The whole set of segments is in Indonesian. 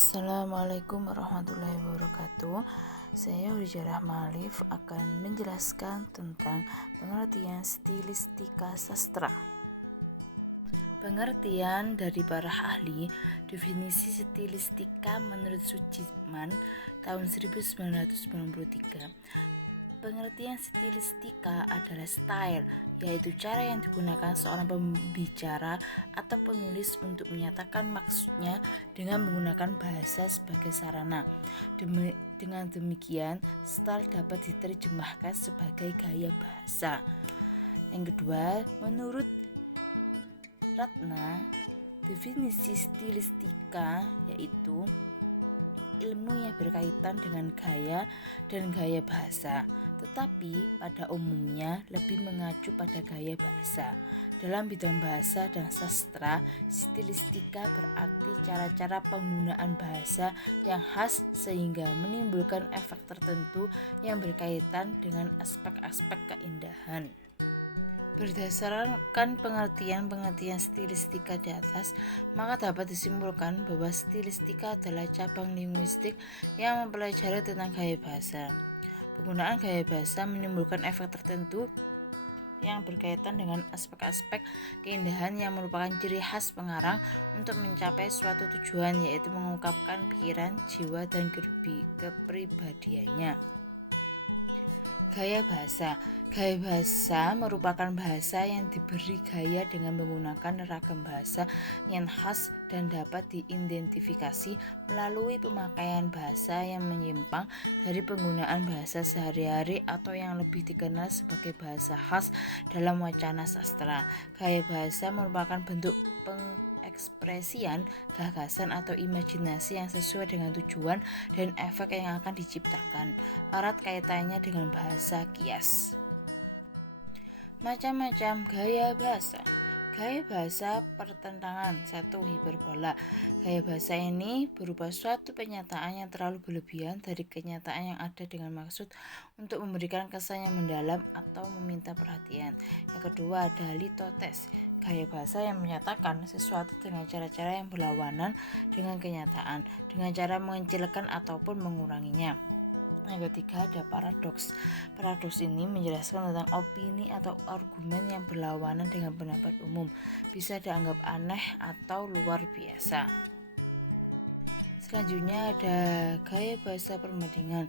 Assalamualaikum warahmatullahi wabarakatuh. Saya Hujarah Malif akan menjelaskan tentang pengertian stilistika sastra. Pengertian dari para ahli definisi stilistika menurut Sudirman tahun 1993. Pengertian stilistika adalah style, yaitu cara yang digunakan seorang pembicara atau penulis untuk menyatakan maksudnya dengan menggunakan bahasa sebagai sarana. Dengan demikian, style dapat diterjemahkan sebagai gaya bahasa. Yang kedua, menurut Ratna, definisi stilistika yaitu ilmu yang berkaitan dengan gaya dan gaya bahasa, tetapi pada umumnya lebih mengacu pada gaya bahasa. Dalam bidang bahasa dan sastra, stilistika berarti cara-cara penggunaan bahasa yang khas sehingga menimbulkan efek tertentu yang berkaitan dengan aspek-aspek keindahan. Berdasarkan pengertian stilistika di atas, maka dapat disimpulkan bahwa stilistika adalah cabang linguistik yang mempelajari tentang gaya bahasa. Penggunaan gaya bahasa menimbulkan efek tertentu yang berkaitan dengan aspek-aspek keindahan yang merupakan ciri khas pengarang untuk mencapai suatu tujuan, yaitu mengungkapkan pikiran, jiwa, dan kepribadiannya. Gaya bahasa. Gaya bahasa merupakan bahasa yang diberi gaya dengan menggunakan ragam bahasa yang khas dan dapat diidentifikasi melalui pemakaian bahasa yang menyimpang dari penggunaan bahasa sehari-hari atau yang lebih dikenal sebagai bahasa khas dalam wacana sastra. Gaya bahasa merupakan bentuk pengekspresian gagasan atau imajinasi yang sesuai dengan tujuan dan efek yang akan diciptakan. Erat kaitannya dengan bahasa kias. Macam-macam gaya bahasa. Gaya bahasa pertentangan. 1. Hiperbola. Gaya bahasa ini berupa suatu pernyataan yang terlalu berlebihan dari kenyataan yang ada dengan maksud untuk memberikan kesan yang mendalam atau meminta perhatian. Yang kedua ada litotes. Gaya bahasa yang menyatakan sesuatu dengan cara-cara yang berlawanan dengan kenyataan, dengan cara mengecilkan ataupun menguranginya. Yang ketiga ada paradoks. Paradoks ini menjelaskan tentang opini atau argumen yang berlawanan dengan pendapat umum, bisa dianggap aneh atau luar biasa. Selanjutnya ada gaya bahasa perbandingan,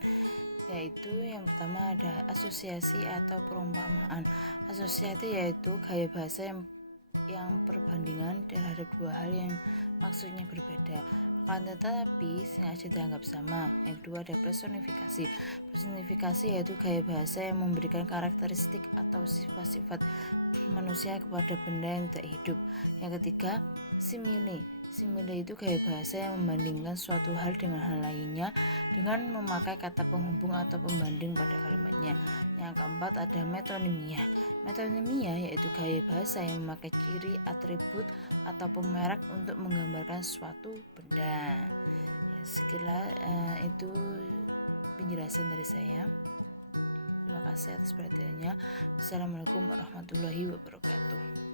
yaitu yang pertama ada asosiasi atau perumpamaan. Asosiasi yaitu gaya bahasa yang perbandingan terhadap dua hal yang maksudnya berbeda, akan tetapi sengaja dianggap sama. Yang kedua ada personifikasi. Personifikasi yaitu gaya bahasa yang memberikan karakteristik atau sifat-sifat manusia kepada benda yang tidak hidup. Yang ketiga simile. Simile itu gaya bahasa yang membandingkan suatu hal dengan hal lainnya dengan memakai kata penghubung atau pembanding pada kalimatnya. Yang keempat ada metonimia. Metonimia yaitu gaya bahasa yang memakai ciri, atribut, atau pemerek untuk menggambarkan suatu benda. Ya, sekilas itu penjelasan dari saya. Terima kasih atas perhatiannya. Wassalamualaikum warahmatullahi wabarakatuh.